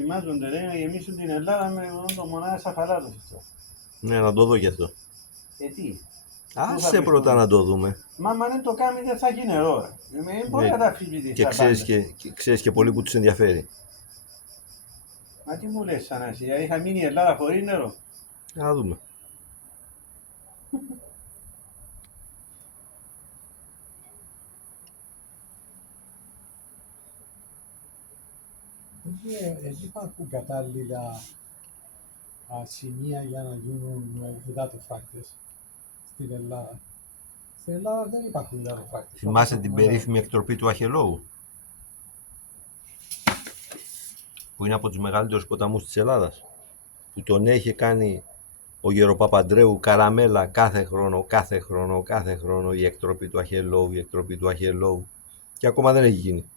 Ετοιμάζονται λέει, να γεμίσουν την Ελλάδα με το μονάδες αφαλάτωσης. Ναι, να το δω κι αυτό. Τι. Άσε πρώτα να το δούμε. Μα αν δεν το κάνει δεν θα γίνει νερό. Δεν μπορεί να τα αφήσει Και ξέρεις και πολύ που τους ενδιαφέρει. Μα τι μου λες σαν εσύ, είχα μείνει η Ελλάδα χωρίς νερό. Να δούμε. Εκεί υπάρχουν κατάλληλα σημεία για να γίνουν υδατοφράκτες στην Ελλάδα. Στην Ελλάδα δεν υπάρχουν υδατοφράκτες. Θυμάσαι την περίφημη εκτροπή του Αχελώου, που είναι από τους μεγαλύτερους ποταμούς της Ελλάδας, που τον είχε κάνει ο Γεροπαπαντρέου καραμέλα κάθε χρόνο η εκτροπή του Αχελώου, και ακόμα δεν έχει γίνει.